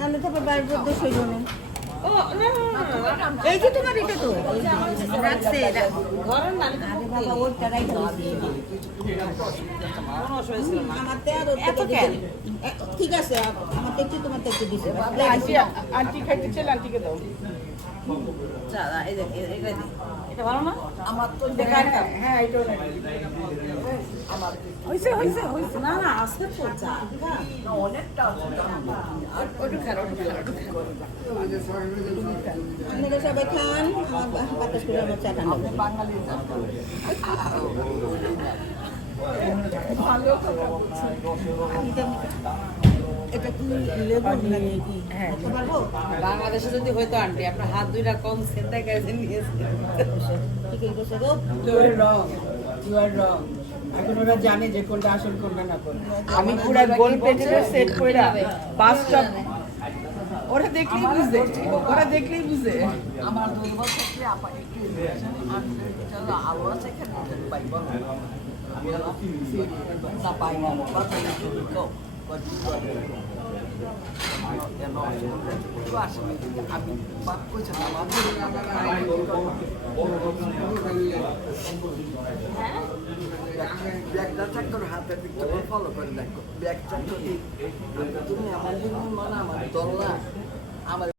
নাহলে তো আবার বাইরে দোষ হইল না। ও না এই যে তোমার এটা তো রাখছে ঘরের না। আরে বাবা ওটা রাইখা আমার তে আর ওটা কেন ঠিক আছে আমার তে একটু তোমার তে একটু দিছে আন্টি আন্টি খাইতে চাইলে আন্টিকে দাও। দাদা এই যে এটা ভালো না আমার তো দেখা হ্যাঁ এটাও না আমার হইছে হইছে হইছে না না আছে তো চা না অনেকটা আছে আর ওটা খারাপ আপনারা সবাই খান আমার বাতাস করে আমার চা ঠান্ডা বাঙালি এটা কি লেবু নাকি কি হ্যাঁ পারবো বাংলাদেশে যদি হয়তো আন্টি আপনার হাত দুইটা কম সেটা গেছে নিয়েছে ঠিক আছে গো ইউ আর রং এখন ওরা জানে যে কোনটা আসল কোনটা না কোন আমি পুরো গোল পেজে সেট কইরা পাঁচটা ওরা দেখলেই বুঝে ওরা দেখলেই বুঝে আমার 2 বছর থেকে আপা একটু আমি চলো আলো সেখানে পাইব না পাই না কথা একটু কো আমি বাপ করছি না ব্যাগটা চেক করে হাতের দিকটা ফলো করে দেখো ব্যাগ চেক করে তুমি আমার মনে আমার দল না আমার